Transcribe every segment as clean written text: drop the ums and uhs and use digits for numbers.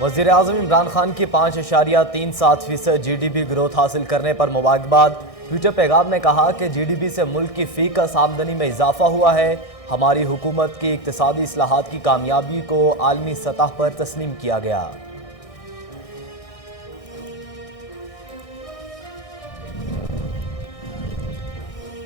وزیر اعظم عمران خان کی 5.37% G D P growth حاصل کرنے پر مبارکباد۔ ٹویٹر پیغام میں کہا کہ جی ڈی پی سے ملک کی فی کس آمدنی میں اضافہ ہوا ہے۔ ہماری حکومت کی اقتصادی اصلاحات کی کامیابی کو عالمی سطح پر تسلیم کیا گیا۔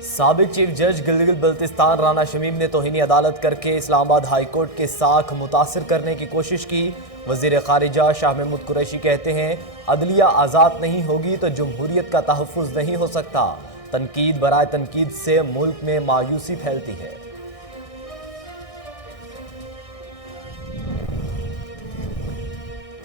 سابق چیف جج گلگت بلتستان رانا شمیم نے توہین عدالت کر کے اسلام آباد ہائی کورٹ کے ساکھ متاثر کرنے کی کوشش کی۔ وزیر خارجہ شاہ محمود قریشی کہتے ہیں عدلیہ آزاد نہیں ہوگی تو جمہوریت کا تحفظ نہیں ہو سکتا۔ تنقید برائے تنقید سے ملک میں مایوسی پھیلتی ہے۔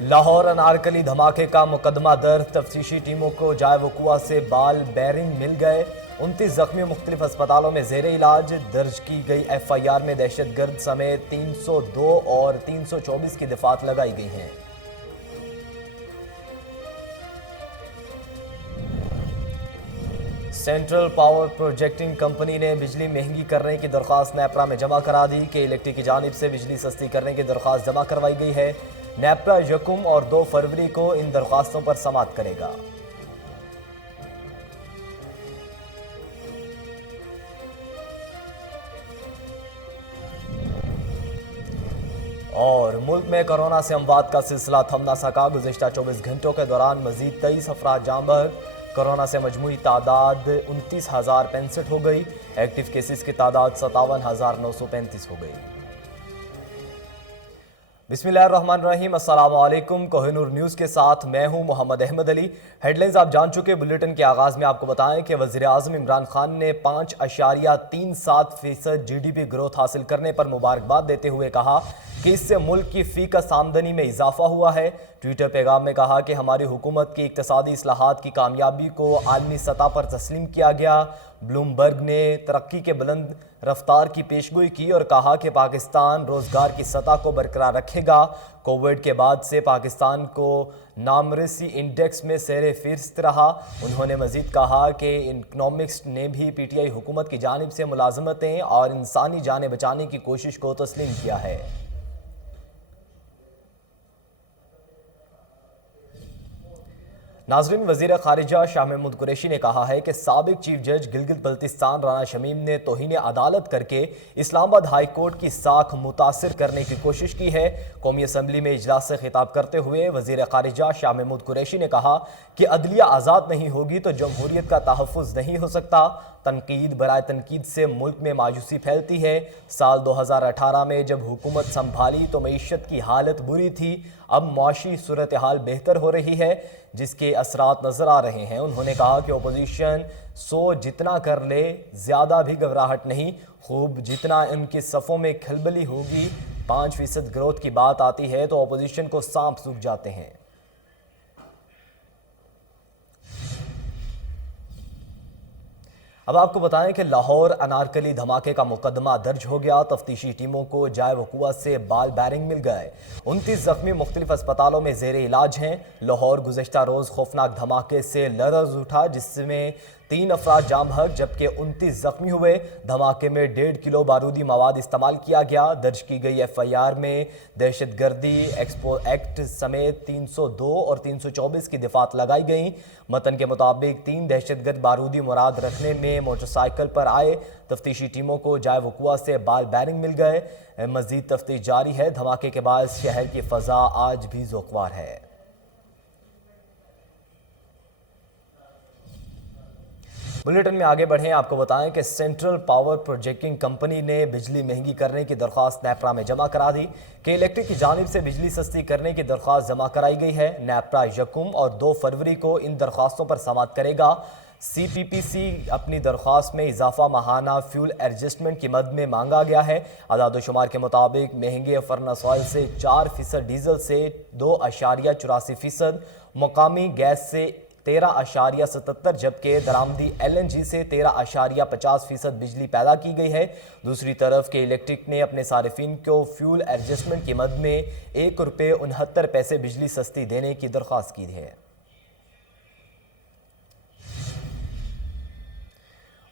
لاہور انارکلی دھماکے کا مقدمہ درج، تفتیشی ٹیموں کو جائے وقوع سے بال بیرنگ مل گئے۔ 29 زخمی مختلف اسپتالوں میں زیر علاج۔ درج کی گئی ایف آئی آر میں دہشت گرد سمیت 302 اور 324 کی دفعات لگائی گئی ہیں۔ سینٹرل پاور پروجیکٹنگ کمپنی نے بجلی مہنگی کرنے کی درخواست نیپرا میں جمع کرا دی کہ الیکٹرک کی جانب سے بجلی سستی کرنے کی درخواست جمع کروائی گئی ہے۔ نیپرا 1 اور 2 فروری کو ان درخواستوں پر سماعت کرے گا۔ اور ملک میں کورونا سے اموات کا سلسلہ تھم نہ سکا۔ گزشتہ 24 گھنٹوں کے دوران مزید 23 افراد جاں بحق۔ کورونا سے مجموعی تعداد 29,065 ہو گئی۔ ایکٹیو کیسز کی تعداد 57,935 ہو گئی۔ بسم اللہ الرحمن الرحیم، السلام علیکم۔ کوہ نور نیوز کے ساتھ میں ہوں محمد احمد علی۔ ہیڈ لائنز آپ جان چکے۔ بلیٹن کے آغاز میں آپ کو بتائیں کہ وزیر اعظم عمران خان نے 5.37% جی ڈی پی گروتھ حاصل کرنے پر مبارکباد دیتے ہوئے کہا کہ اس سے ملک کی فی کس آمدنی میں اضافہ ہوا ہے۔ ٹویٹر پیغام میں کہا کہ ہماری حکومت کی اقتصادی اصلاحات کی کامیابی کو عالمی سطح پر تسلیم کیا گیا۔ بلومبرگ نے ترقی کے بلند رفتار کی پیشگوئی کی اور کہا کہ پاکستان روزگار کی سطح کو برقرار رکھے گا۔ کووڈ کے بعد سے پاکستان کو نامرسی انڈیکس میں زیر فہرست رہا۔ انہوں نے مزید کہا کہ اکنامسٹ نے بھی پی ٹی آئی حکومت کی جانب سے ملازمتیں اور انسانی جانیں بچانے کی کوشش کو تسلیم کیا ہے۔ ناظرین، وزیر خارجہ شاہ محمود قریشی نے کہا ہے کہ سابق چیف جج گلگت بلتستان رانا شمیم نے توہین عدالت کر کے اسلام آباد ہائی کورٹ کی ساکھ متاثر کرنے کی کوشش کی ہے۔ قومی اسمبلی میں اجلاس سے خطاب کرتے ہوئے وزیر خارجہ شاہ محمود قریشی نے کہا کہ عدلیہ آزاد نہیں ہوگی تو جمہوریت کا تحفظ نہیں ہو سکتا۔ تنقید برائے تنقید سے ملک میں مایوسی پھیلتی ہے۔ سال 2018 میں جب حکومت سنبھالی تو معیشت کی حالت بری تھی، اب معاشی صورتحال بہتر ہو رہی ہے، جس کے اثرات نظر آ رہے ہیں۔ انہوں نے کہا کہ اپوزیشن جتنا کر لے زیادہ بھی گھبراہٹ نہیں، خوب جتنا ان کی صفوں میں کھلبلی ہوگی۔ 5% گروتھ کی بات آتی ہے تو اپوزیشن کو سانپ سوکھ جاتے ہیں۔ اب آپ کو بتائیں کہ لاہور انارکلی دھماکے کا مقدمہ درج ہو گیا۔ تفتیشی ٹیموں کو جائے وقوع سے بال بیرنگ مل گئے۔ 29 زخمی مختلف اسپتالوں میں زیر علاج ہیں۔ لاہور گزشتہ روز خوفناک دھماکے سے لرز اٹھا، جس میں 3 افراد جاں بحق جبکہ 29 زخمی ہوئے۔ دھماکے میں 1.5 کلو بارودی مواد استعمال کیا گیا۔ درج کی گئی ایف آئی آر میں دہشت گردی ایکسپو ایکٹ سمیت 302 اور 324 کی دفعات لگائی گئیں۔ متن کے مطابق 3 دہشت گرد بارودی مراد رکھنے میں موٹر سائیکل پر آئے۔ تفتیشی ٹیموں کو جائے وقوع سے بال بیرنگ مل گئے۔ مزید تفتیش جاری ہے۔ دھماکے کے باعث شہر کی فضا آج بھی زوخوار ہے۔ بلیٹن میں آگے بڑھیں، آپ کو بتائیں کہ سینٹرل پاور پروجیکٹنگ کمپنی نے بجلی مہنگی کرنے کی درخواست نیپرا میں جمع کرا دی کہ الیکٹرک کی جانب سے بجلی سستی کرنے کی درخواست جمع کرائی گئی ہے۔ نیپرا 1 اور 2 فروری کو ان درخواستوں پر سماعت کرے گا۔ سی پی پی سی اپنی درخواست میں اضافہ ماہانہ فیول ایڈجسٹمنٹ کی مد میں مانگا گیا ہے۔ اعداد و شمار کے مطابق مہنگے فرنس آئل سے 4%، ڈیزل سے 2.84%، مقامی گیس سے 13.77، جبکہ درآمدی ایل این جی سے 13.50% بجلی پیدا کی گئی ہے۔ دوسری طرف کہ الیکٹرک نے اپنے صارفین کو فیول ایڈجسٹمنٹ کی مد میں ₹1.69 بجلی سستی دینے کی درخواست کی ہے۔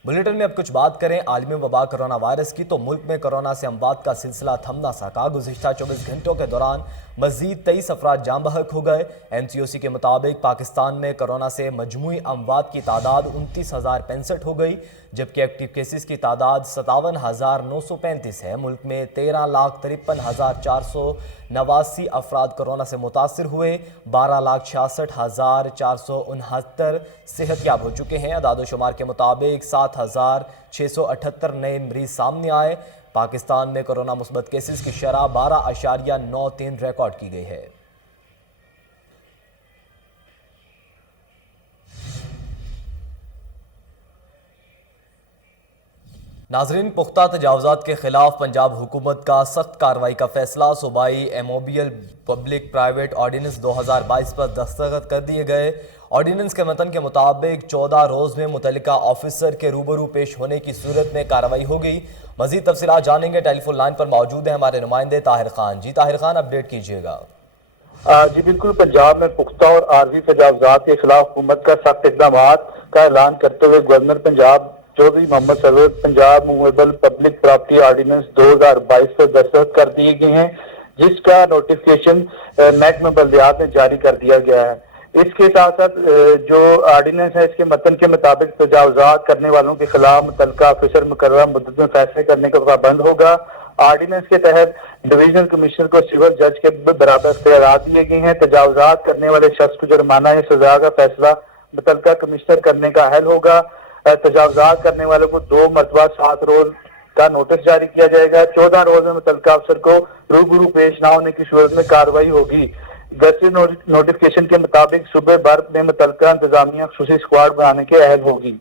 بلیٹن میں اب کچھ بات کریں عالمی وبا کرونا وائرس کی، تو ملک میں کرونا سے اموات کا سلسلہ تھم نہ سکا۔ گزشتہ 24 گھنٹوں کے دوران مزید 23 افراد جاں بحق ہو گئے۔ NCOC کے مطابق پاکستان میں کرونا سے مجموعی اموات کی تعداد 29,065 ہو گئی، جبکہ ایکٹیو کیسز کی تعداد 57,935 ہے۔ ملک میں 13,53,489 افراد کرونا سے متاثر ہوئے، 12,66,469 صحت یاب ہو چکے ہیں۔ اعداد و شمار کے مطابق 7,678 نئے مریض سامنے آئے۔ پاکستان میں کرونا مثبت کیسز کی شرح 12.93 ریکارڈ کی گئی ہے۔ ناظرین، پختہ تجاوزات کے خلاف پنجاب حکومت کا سخت کارروائی کا فیصلہ، صوبائی ایموبیل پبلک پرائیویٹ آرڈیننس 2022 پر دستخط کر دیے گئے۔ آرڈیننس کے متن کے مطابق 14 روز میں متعلقہ آفیسر کے روبرو پیش ہونے کی صورت میں کارروائی ہوگی۔ مزید تفصیلات جانیں گے، ٹیلی فون لائن پر موجود ہیں ہمارے نمائندے طاہر خان۔ جی طاہر خان، اپڈیٹ کیجیے گا۔ جی بالکل، پنجاب میں پختہ اور عارضی تجاوزات کے خلاف حکومت کا سخت اقدامات کا اعلان کرتے ہوئے governor Punjab Chaudhry Muhammad Sarwar Punjab movable public property ordinance 2022 پر دستخط کر دیے گئے ہیں، جس کا نوٹیفیکیشن محکمہ بلدیات میں جاری کر دیا گیا ہے۔ اس کے ساتھ ساتھ جو آرڈیننس ہے، اس کے متن کے مطابق تجاوزات کرنے والوں کے خلاف متعلقہ آفیسر مقررہ مدت میں فیصلے کرنے کا پابند ہوگا۔ آرڈیننس کے تحت ڈویژنل کمشنر کو سول جج کے برابر اختیارات دیے گئے ہیں۔ تجاوزات کرنے والے شخص کو جرمانہ یا سزا کا فیصلہ متعلقہ کمشنر کرنے کا اہل ہوگا۔ تجاوزات کرنے والوں کو 2 مرتبہ 7 روز کا نوٹس جاری کیا جائے گا۔ 14 روز میں متعلقہ افسر کو روبرو پیش نہ ہونے کی صورت میں کارروائی ہوگی۔ دستی نوٹیفکیشن کے مطابق صوبے بھر میں متعلقہ انتظامیہ خصوصی اسکواڈ بنانے کے اہل ہوگی۔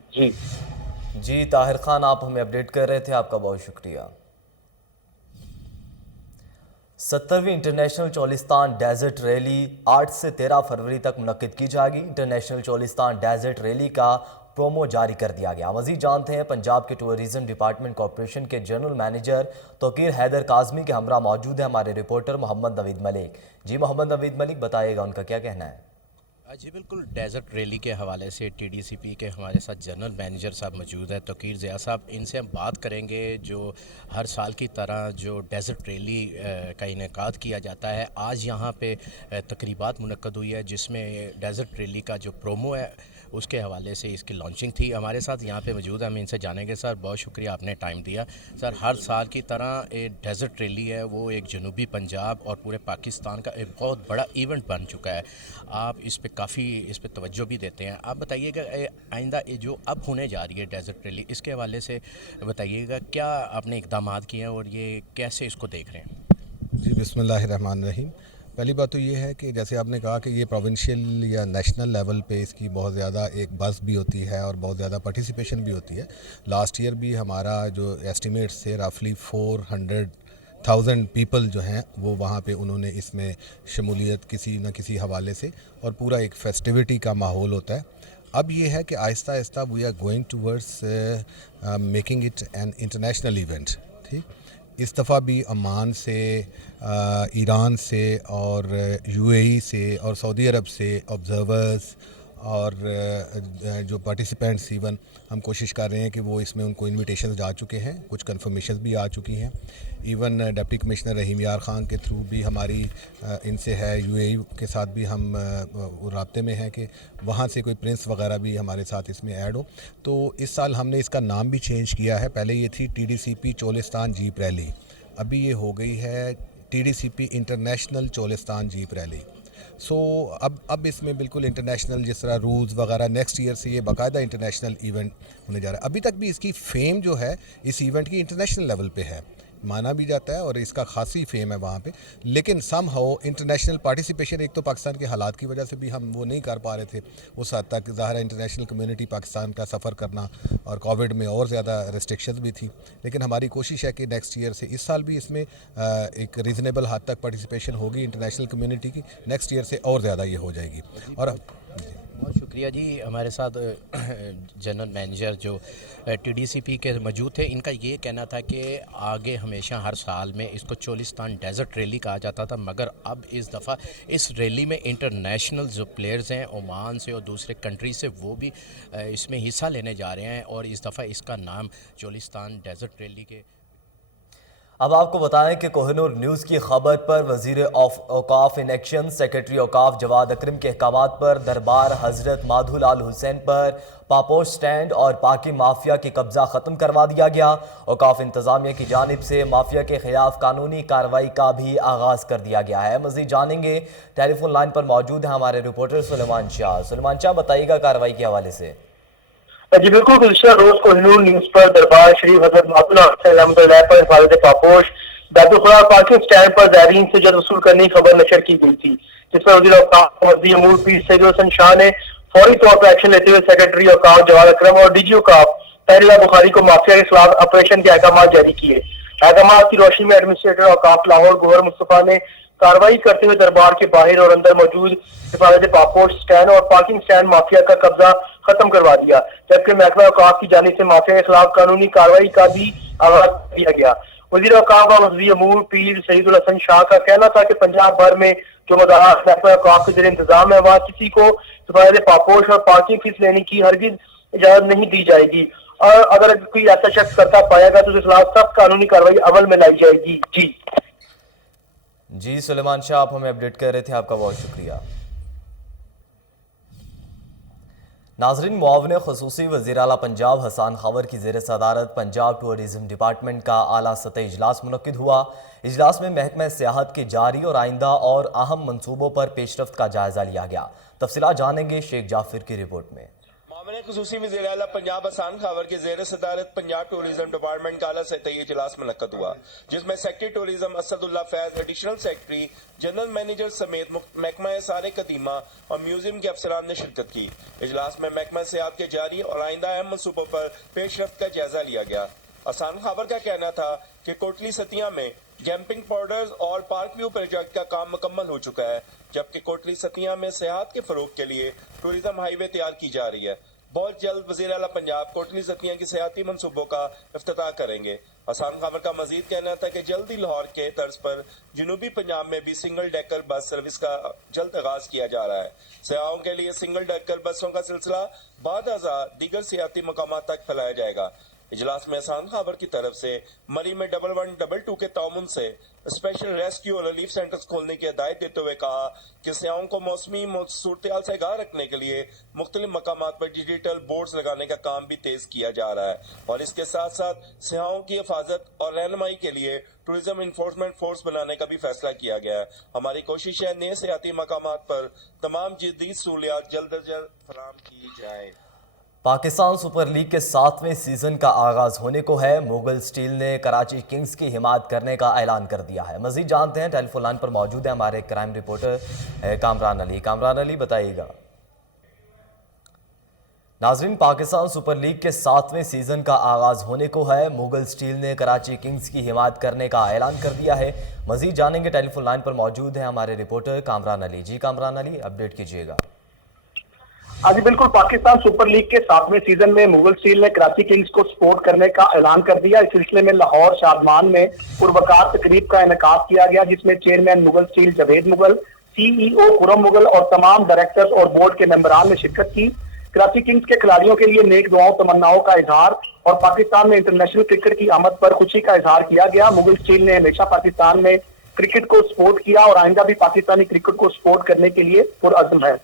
جی طاہر خان، آپ ہمیں اپڈیٹ کر رہے تھے، آپ کا بہت شکریہ۔ 70ویں انٹرنیشنل چولستان ڈیزرٹ ریلی 8 سے 13 فروری تک منعقد کی جائے گی۔ انٹرنیشنل چولستان ڈیزرٹ ریلی کا پرومو جاری کر دیا گیا۔ مزید جانتے ہیں پنجاب کے ٹورزم ڈپارٹمنٹ کارپوریشن کے جنرل مینیجر توقیر حیدر کاظمی کے ہمراہ موجود ہیں ہمارے رپورٹر محمد نوید ملک۔ جی محمد نوید ملک، بتائیے گا ان کا کیا کہنا ہے؟ جی بالکل، ڈیزرٹ ریلی کے حوالے سے TDCP کے ہمارے ساتھ جنرل مینیجر صاحب موجود ہیں توقیر ضیاء صاحب، ان سے ہم بات کریں گے جو ہر سال کی طرح جو ڈیزرٹ ریلی کا انعقاد کیا جاتا ہے، آج یہاں پہ تقریبات منعقد ہوئی ہے جس میں ڈیزرٹ ریلی کا جو پرومو ہے اس کے حوالے سے اس کی لانچنگ تھی۔ ہمارے ساتھ یہاں پہ موجود ہیں، ہم ان سے جانیں گے۔ سر بہت شکریہ، آپ نے ٹائم دیا۔ سر، ہر سال کی طرح ڈیزرٹ ریلی ہے وہ ایک جنوبی پنجاب اور پورے پاکستان کا ایک بہت بڑا ایونٹ بن چکا ہے، آپ اس پہ کافی توجہ بھی دیتے ہیں۔ آپ بتائیے گا آئندہ جو اب ہونے جا رہی ہے ڈیزرٹ ریلی، اس کے حوالے سے بتائیے گا کیا آپ نے اقدامات کیے ہیں اور یہ کیسے اس کو دیکھ رہے ہیں؟ جی بسم اللہ الرحمن الرحیم۔ پہلی بات تو یہ ہے کہ جیسے آپ نے کہا کہ یہ پروونشل یا نیشنل لیول پہ اس کی بہت زیادہ ایک بس بھی ہوتی ہے اور بہت زیادہ پارٹیسپیشن بھی ہوتی ہے۔ لاسٹ ایئر بھی ہمارا جو ایسٹیمیٹس تھے رفلی 400,000 پیپل جو ہیں وہ وہاں پہ انہوں نے اس میں شمولیت کسی نہ کسی حوالے سے، اور پورا ایک فیسٹیوٹی کا ماحول ہوتا ہے۔ اب یہ ہے کہ آہستہ آہستہ we are going towards making it an international event. ٹھیک، اس دفعہ بھی عمان سے، ایران سے اور UAE سے اور سعودی عرب سے آبزرورز اور جو پارٹیسپینٹس ایون ہم کوشش کر رہے ہیں کہ وہ اس میں ان کو انویٹیشنز جا چکے ہیں، کچھ کنفرمیشنز بھی آ چکی ہیں۔ ایون ڈپٹی کمشنر رحیم یار خان کے تھرو بھی ہماری ان سے ہے، UAE کے ساتھ بھی ہم رابطے میں ہیں کہ وہاں سے کوئی پرنس وغیرہ بھی ہمارے ساتھ اس میں ایڈ ہو۔ تو اس سال ہم نے اس کا نام بھی چینج کیا ہے، پہلے یہ تھی TDCP چولستان جیپ ریلی، ابھی یہ ہو گئی ہے TDCP international Cholistan jeep rally. اب اس میں بالکل انٹرنیشنل جس طرح رولز وغیرہ نیکسٹ ایئر سے یہ باقاعدہ انٹرنیشنل ایونٹ ہونے جا رہا ہے۔ ابھی تک بھی اس کی فیم جو ہے اس ایونٹ کی انٹرنیشنل لیول پہ ہے، مانا بھی جاتا ہے اور اس کا خاصی فیم ہے وہاں پہ، لیکن سم ہاؤ انٹرنیشنل پارٹیسپیشن، ایک تو پاکستان کے حالات کی وجہ سے بھی ہم وہ نہیں کر پا رہے تھے اس حد تک، ظاہر ہے انٹرنیشنل کمیونٹی پاکستان کا سفر کرنا اور کووڈ میں اور زیادہ ریسٹرکشنز بھی تھی، لیکن ہماری کوشش ہے کہ نیکسٹ ایئر سے، اس سال بھی اس میں ایک ریزنیبل حد تک پارٹیسپیشن ہوگی انٹرنیشنل کمیونٹی کی، نیکسٹ ایئر سے اور زیادہ یہ ہو جائے گی۔ اور بہت شکریہ جی۔ ہمارے ساتھ جنرل مینیجر جو TDCP کے موجود تھے، ان کا یہ کہنا تھا کہ آگے ہمیشہ ہر سال میں اس کو چولستان ڈیزرٹ ریلی کہا جاتا تھا، مگر اب اس دفعہ اس ریلی میں انٹرنیشنل جو پلیئرز ہیں عمان سے اور دوسرے کنٹری سے، وہ بھی اس میں حصہ لینے جا رہے ہیں، اور اس دفعہ اس کا نام چولستان ڈیزرٹ ریلی کے اب آپ کو بتائیں کہ کوہنور نیوز کی خبر پر وزیر اوقاف ان ایکشن سیکرٹری اوقاف جواد اکرم کے احکامات پر دربار حضرت مادھو لال حسین پر پاپوش سٹینڈ اور پاکی مافیا کی قبضہ ختم کروا دیا گیا۔ اوقاف انتظامیہ کی جانب سے مافیا کے خلاف قانونی کارروائی کا بھی آغاز کر دیا گیا ہے۔ مزید جانیں گے، ٹیلی فون لائن پر موجود ہیں ہمارے رپورٹر سلیمان شاہ۔ سلیمان شاہ، بتائیے گا کارروائی کے حوالے سے۔ جی بالکل، گزشتہ روز کوہنور نیوز پر دربار شریف حضرت مادھو لال حسین رحمۃ اللہ پر حفاظت پاپوش بیت الخلا پارکنگ سٹینڈ پر زائرین سے جد وصول کرنے کی خبر نشر کی گئی تھی، جس پر وزیر اوقاف وزیر امور پیر سید الحسن شاہ نے فوری طور پر ایکشن لیتے ہوئے سیکرٹری اوقاف جواد اکرم اور ڈی جی اوقاف طاہر اللہ بخاری کو مافیا کے خلاف آپریشن کے احکامات جاری کیے۔ احکامات کی روشنی میں ایڈمنسٹریٹر اوقاف لاہور گوہر مصطفیٰ نے کارروائی کرتے ہوئے دربار کے باہر اور اندر موجود حفاظت پاپوش سٹینڈ اور پارکنگ سٹینڈ مافیا کا قبضہ ختم کروا دیا، جبکہ محکمہ اوقاف کی جانب سے مافیا کے خلاف قانونی کارروائی کا بھی آغاز کیا گیا۔ وزیر اوقاف اور وزیر امور پیر سعید الحسن شاہ کا کہنا تھا کہ پنجاب بھر میں جو مزارات محکمہ اوقاف کے زیر انتظام ہے وہاں کسی کو حفاظت پاپوش اور پارکنگ فیس لینے کی ہرگز اجازت نہیں دی جائے گی، اور اگر کوئی ایسا شخص کرتا پایا گا تو اس کے خلاف سخت قانونی کارروائی عمل میں لائی جائے گی۔ جی سلیمان شاہ، آپ ہمیں اپڈیٹ کر رہے تھے، آپ کا بہت شکریہ۔ ناظرین، معاون خصوصی وزیر اعلیٰ پنجاب حسان خاور کی زیر صدارت پنجاب ٹورزم ڈپارٹمنٹ کا اعلیٰ سطحی اجلاس منعقد ہوا۔ اجلاس میں محکمہ سیاحت کی جاری اور آئندہ اور اہم منصوبوں پر پیش رفت کا جائزہ لیا گیا۔ تفصیلات جانیں گے شیخ جعفر کی رپورٹ میں۔ معاون خصوصی وزیر اعلیٰ پنجاب حسان خاور کے زیر صدارت پنجاب ٹورزم ڈپارٹمنٹ کا اعلیٰ سطحی اجلاس منعقد ہوا، جس میں سیکرٹری ٹورزم اسد اللہ فیض، ایڈیشنل سیکرٹری، جنرل مینیجر سمیت محکمہ آثار قدیمہ اور میوزیم کے افسران نے شرکت کی۔ اجلاس میں محکمہ سیاحت کے جاری اور آئندہ اہم منصوبوں پر پیش رفت کا جائزہ لیا گیا۔ حسان خاور کا کہنا تھا کہ کوٹلی ستیاں میں کیمپنگ پاؤڈرز اور پارک ویو پروجیکٹ کا کام مکمل ہو چکا ہے، جبکہ کوٹلی ستیاں میں سیاحت کے فروغ کے لیے ٹورزم ہائی وے تیار کی جا رہی ہے۔ بہت جلد وزیر اعلیٰ پنجاب کوٹلی ستیاں کی سیاحتی منصوبوں کا افتتاح کریں گے۔ حسان خاور کا مزید کہنا تھا کہ جلد ہی لاہور کے طرز پر جنوبی پنجاب میں بھی سنگل ڈیکر بس سروس کا جلد آغاز کیا جا رہا ہے۔ سیاحوں کے لیے سنگل ڈیکر بسوں کا سلسلہ بعد ازاں دیگر سیاحتی مقامات تک پھیلایا جائے گا۔ اجلاس میں حسان خاور کی طرف سے مری میں 1112 کے تعاون سے اسپیشل ریسکیو اور ریلیف سینٹرز کھولنے کی ہدایت دیتے ہوئے کہا کہ سیاحوں کو موسمی صورتحال سے آگاہ رکھنے کے لیے مختلف مقامات پر ڈیجیٹل بورڈز لگانے کا کام بھی تیز کیا جا رہا ہے، اور اس کے ساتھ ساتھ سیاحوں کی حفاظت اور رہنمائی کے لیے ٹورزم انفورسمنٹ فورس بنانے کا بھی فیصلہ کیا گیا ہے۔ ہماری کوشش ہے نئے سیاحتی مقامات پر تمام جدید سہولیات جلد از جلد فراہم کی جائے۔ پاکستان سپر لیگ کے 7ویں سیزن کا آغاز ہونے کو ہے۔ مغل سٹیل نے کراچی کنگز کی حمایت کرنے کا اعلان کر دیا ہے۔ مزید جانتے ہیں، ٹیلی فون لائن پر موجود ہیں ہمارے کرائم رپورٹر کامران علی۔ کامران علی، بتائیے گا۔ ناظرین، پاکستان سپر لیگ کے 7ویں سیزن کا آغاز ہونے کو ہے۔ مغل سٹیل نے کراچی کنگز کی حمایت کرنے کا اعلان کر دیا ہے۔ مزید جانیں گے، ٹیلی فون لائن پر موجود ہیں ہمارے رپورٹر کامران علی۔ جی کامران علی، اپڈیٹ کیجیے گا۔ جی بالکل، پاکستان سپر لیگ کے 7ویں سیزن میں مغل سٹیل نے کراچی کنگز کو سپورٹ کرنے کا اعلان کر دیا۔ اس سلسلے میں لاہور شادمان میں پروقار تقریب کا انعقاد کیا گیا، جس میں چیئرمین مغل سٹیل جاوید مغل، سی ای او خرم مغل اور تمام ڈائریکٹرز اور بورڈ کے ممبران نے شرکت کی۔ کراچی کنگز کے کھلاڑیوں کے لیے نیک دعاؤں تمناؤں کا اظہار اور پاکستان میں انٹرنیشنل کرکٹ کی آمد پر خوشی کا اظہار کیا گیا۔ مغل سٹیل نے ہمیشہ پاکستان میں کرکٹ کو سپورٹ کیا اور آئندہ بھی پاکستانی کرکٹ کو سپورٹ کرنے کے لیے پرعزم ہے۔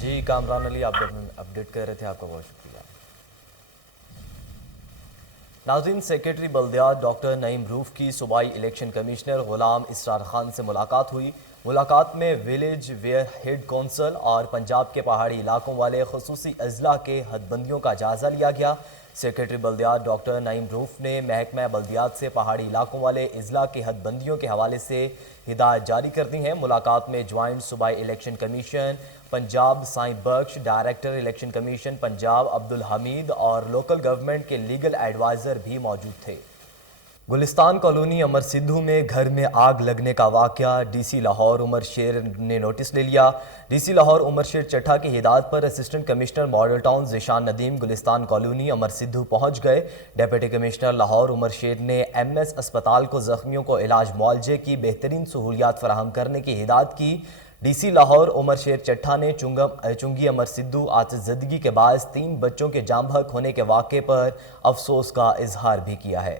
جی کامران علی، آپ اپڈیٹ کر رہے تھے، آپ کا بہت شکریہ۔ ناظرین، سیکرٹری بلدیات ڈاکٹر نعیم روف کی صوبائی الیکشن کمشنر غلام اسرار خان سے ملاقات ہوئی۔ ملاقات میں ویلیج ویئر ہیڈ کونسل اور پنجاب کے پہاڑی علاقوں والے خصوصی اضلاع کے حد بندیوں کا جائزہ لیا گیا۔ سیکرٹری بلدیات ڈاکٹر نعیم روف نے محکمہ بلدیات سے پہاڑی علاقوں والے اضلاع کے حد بندیوں کے حوالے سے ہدایت جاری کر دی ہیں۔ ملاقات میں جوائنٹ صوبائی election commission Punjab Sain Bakhsh, director election commission Punjab Abdul Hamid اور لوکل گورنمنٹ کے لیگل ایڈوائزر بھی موجود تھے۔ گلستان کالونی امر سدھو میں گھر میں آگ لگنے کا واقعہ ڈی سی لاہور عمر شیر نے نوٹس لے لیا۔ ڈی سی لاہور عمر شیر چٹھا کی ہدایت پر assistant commissioner model town Zeeshan Nadeem Gulistan colony Amar Sidhu پہنچ گئے۔ ڈپٹی کمشنر لاہور عمر شیر نے ایم ایس اسپتال کو زخمیوں کو علاج معالجے کی بہترین سہولیات فراہم کرنے کی ہدایت کی۔ ڈی سی لاہور عمر شیر چٹھا نے چنگی امر سدھو آتش زدگی کے باعث 3 بچوں کے جاں بحق ہونے کے واقعے پر افسوس کا اظہار بھی کیا ہے۔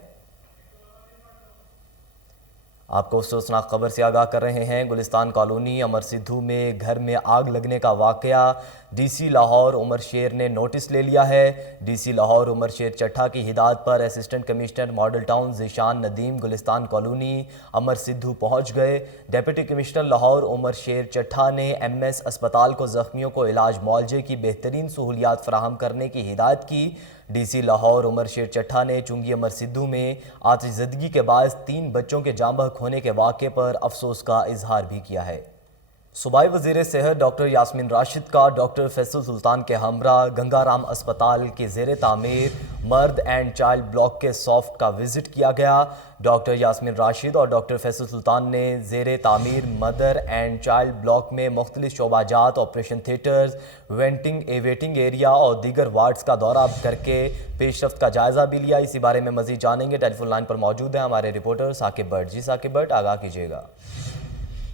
آپ کو افسوسناک خبر سے آگاہ کر رہے ہیں۔ گلستان کالونی امر سدھو میں گھر میں آگ لگنے کا واقعہ ڈی سی لاہور عمر شیر نے نوٹس لے لیا ہے۔ ڈی سی لاہور عمر شیر چٹھا کی ہدایت پر assistant commissioner model town Zeeshan Nadeem Gulistan colony Amar Sidhu پہنچ گئے۔ ڈپٹی کمشنر لاہور عمر شیر چٹھا نے ایم ایس اسپتال کو زخمیوں کو علاج معالجے کی بہترین سہولیات فراہم کرنے کی ہدایت کی۔ ڈی سی لاہور عمر شیر چٹھا نے چنگی امر سدھو میں آتش زدگی کے باعث 3 بچوں کے جاں بحق ہونے کے واقعے پر افسوس کا اظہار بھی کیا ہے۔ صوبائی وزیر صحت ڈاکٹر یاسمین راشد کا ڈاکٹر فیصل سلطان کے ہمراہ گنگا رام اسپتال کے زیر تعمیر مرد اینڈ چائلڈ بلاک کے سافٹ کا وزٹ کیا گیا۔ ڈاکٹر یاسمین راشد اور ڈاکٹر فیصل سلطان نے زیر تعمیر مدر اینڈ چائلڈ بلاک میں مختلف شعبہ جات، آپریشن تھیٹرز، ویٹنگ ایریا اور دیگر وارڈز کا دورہ کر کے پیش رفت کا جائزہ بھی لیا۔ اسی بارے میں مزید جانیں گے، ٹیلی فون لائن پر موجود ہیں ہمارے رپورٹر ثاقب بٹ۔ جی ثاقب بٹ، آگاہ کیجیے گا۔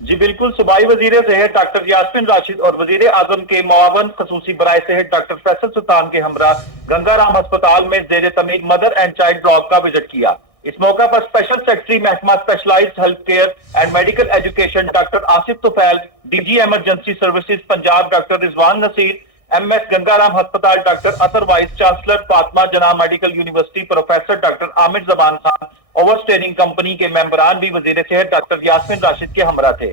جی بالکل، صوبائی وزیر صحت ڈاکٹر یاسمین راشد اور وزیر اعظم کے معاون خصوصی برائے صحت ڈاکٹر فیصل سلطان کے ہمراہ گنگا رام اسپتال میں زیر تعمیر مدر اینڈ چائلڈ بلاک کا وزٹ کیا۔ اس موقع پر اسپیشل سیکرٹری محکمہ specialized health care and medical education doctor Asif Tufail, D G emergency services Punjab doctor Rizwan Naseer, M S Ganga Ram ہسپتال doctor Athar vice chancellor Fatima Jinnah medical university professor doctor Amir Zaban Khan, over steering company کے ممبران بھی وزیر صحت ڈاکٹر یاسمین راشد کے ہمراہ تھے۔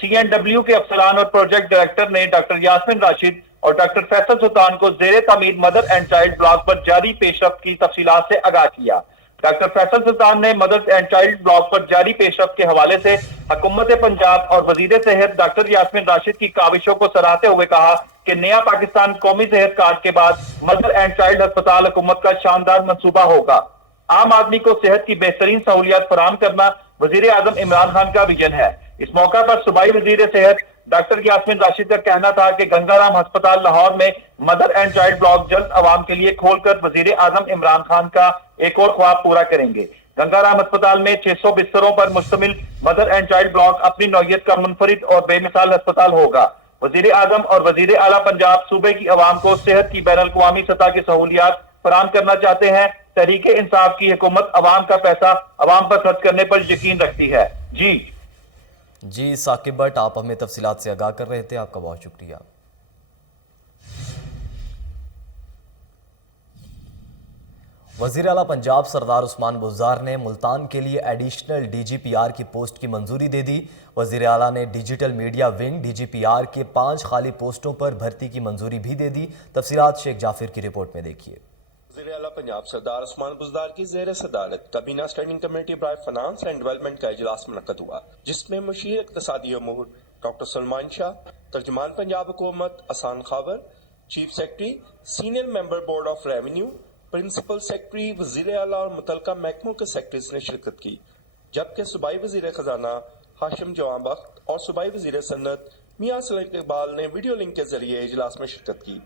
سی این ڈبلیو کے افسران اور پروجیکٹ ڈائریکٹر نے ڈاکٹر یاسمین راشد اور ڈاکٹر فیصل سلطان کو زیر تعمیر مدر اینڈ چائلڈ بلاک پر جاری پیش رفت کی تفصیلات سے آگاہ کیا۔ ڈاکٹر فیصل سلطان نے مدر اینڈ چائلڈ بلاک پر جاری پیش رفت کے حوالے سے حکومت پنجاب اور وزیر صحت ڈاکٹر یاسمین راشد کی کاوشوں کو سراہتے ہوئے کہا کہ نیا پاکستان قومی صحت کارڈ کے بعد مدر اینڈ چائلڈ ہسپتال حکومت کا شاندار منصوبہ ہوگا۔ عام آدمی کو صحت کی بہترین سہولیات فراہم کرنا وزیر اعظم عمران خان کا ویژن ہے۔ اس موقع پر صوبائی وزیر صحت ڈاکٹر یاسمین راشد کا کہنا تھا کہ گنگا رام ہسپتال لاہور میں مدر اینڈ چائلڈ بلاک جلد عوام کے لیے کھول کر وزیر اعظم عمران خان کا ایک اور خواب پورا کریں گے۔ گنگا رام ہسپتال میں 600 بستروں پر مشتمل مدر اینڈ چائلڈ بلاک اپنی نوعیت کا منفرد اور بے مثال ہسپتال ہوگا۔ وزیر اعظم اور وزیر اعلیٰ پنجاب صوبے کی عوام کو صحت کی بین الاقوامی سطح کی سہولیات فراہم کرنا چاہتے ہیں۔ تحریک انصاف کی حکومت عوام کا پیسہ عوام پر خرچ کرنے پر یقین رکھتی ہے۔ جی ثاقب بٹ، آپ ہمیں تفصیلات سے آگاہ کر رہے تھے، آپ کا بہت شکریہ۔ وزیر اعلیٰ پنجاب سردار عثمان بزدار نے ملتان کے لیے additional D G P R کی پوسٹ کی منظوری دے دی۔ وزیر اعلیٰ نے digital media wing D G P R کے 5 خالی پوسٹوں پر بھرتی کی منظوری بھی دے دی۔ تفصیلات شیخ جعفر کی رپورٹ میں دیکھیے۔ وزیر اعلیٰ پنجاب سردار عثمان بزدار کی زیر صدارت کابینہ اسٹینڈنگ کمیٹی برائے فنانس اینڈ ڈیولپمنٹ کا اجلاس منعقد ہوا، جس میں مشیر اقتصادی امور ڈاکٹر سلمان شاہ، ترجمان پنجاب حکومت Ehsan Khawar, chief secretary, senior member board of revenue, principal secretary, وزیر اعلیٰ اور متعلقہ محکموں کے سیکرٹریز نے شرکت کی، جبکہ صوبائی وزیر خزانہ ہاشم جوان بخت اور صوبائی وزیر صنعت میاں سلیم اقبال نے ویڈیو لنک کے ذریعے اجلاس میں شرکت کی۔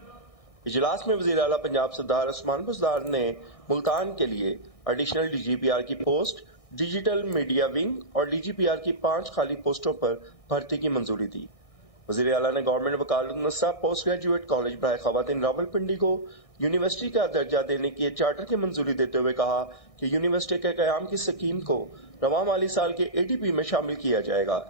اجلاس میں وزیر اعلیٰ پنجاب سردار عثمان بزدار نے ملتان کے لیے additional D G P R کی پوسٹ، ڈیجیٹل میڈیا ونگ اور ڈی جی پی آر کی 5 خالی پوسٹوں پر بھرتی کی منظوری دی۔ وزیر اعلیٰ نے گورنمنٹ وکالت النساء پوسٹ گریجویٹ کالج برائے خواتین راولپنڈی کو یونیورسٹی کا درجہ دینے کی چارٹر کی منظوری دیتے ہوئے کہا کہ یونیورسٹی کے قیام کی اسکیم کو رواں مالی سال کے اے ڈی پی میں شامل کیا جائے گا۔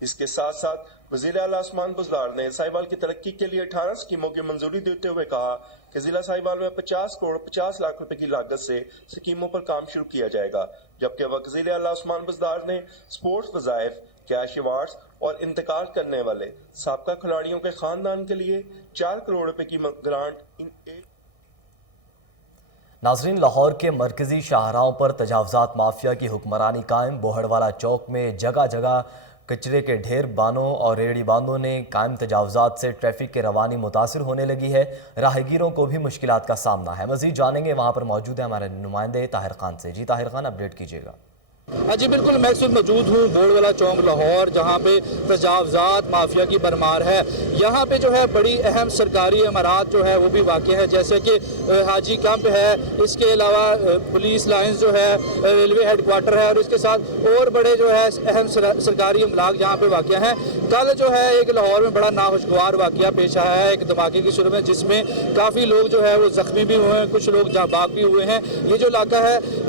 اس کے ساتھ ساتھ وزیر اعلیٰ عثمان بزدار نے ساہیوال کی ترقی کے لیے 18 اسکیموں کی منظوری دیتے ہوئے کہا کہ ضلع ساہیوال میں 50 کروڑ 50 لاکھ روپے کی لاگت سے اسکیموں پر کام شروع کیا جائے گا، جبکہ وزیر اعلیٰ عثمان بزدار نے سپورٹس وظائف، کیش ایوارڈز اور انتقال کرنے والے سابقہ کھلاڑیوں کے خاندان کے لیے 4 کروڑ روپے کی گرانٹ ناظرین، لاہور کے مرکزی شاہراہوں پر تجاوزات مافیا کی حکمرانی قائم۔ بوہڑ والا چوک میں جگہ جگہ کچرے کے ڈھیر بانوں اور ریڑھی باندوں نے قائم تجاوزات سے ٹریفک کی روانی متاثر ہونے لگی ہے۔ راہگیروں کو بھی مشکلات کا سامنا ہے۔ مزید جانیں گے، وہاں پر موجود ہے ہمارے نمائندے طاہر خان سے۔ جی طاہر خان، اپڈیٹ کیجیے گا۔ جی بالکل، میں اس وقت موجود ہوں بوڑ والا چوک لاہور، جہاں پہ تجاوزات مافیا کی بھرمار ہے۔ یہاں پہ جو ہے بڑی اہم سرکاری عمارات جو ہے وہ بھی واقع ہے، جیسے کہ حاجی کیمپ ہے، اس کے علاوہ پولیس لائنز جو ہے، ریلوے ہیڈ کوارٹر ہے، اور اس کے ساتھ اور بڑے جو ہے اہم سرکاری املاک جہاں پہ واقع ہیں۔ کل جو ہے ایک لاہور میں بڑا ناخوشگوار واقعہ پیش آیا ہے ایک دھماکے کی صورت میں، جس میں کافی لوگ جو ہے وہ زخمی بھی ہوئے ہیں، کچھ لوگ جاں باغ بھی ہوئے ہیں۔ یہ جو علاقہ ہے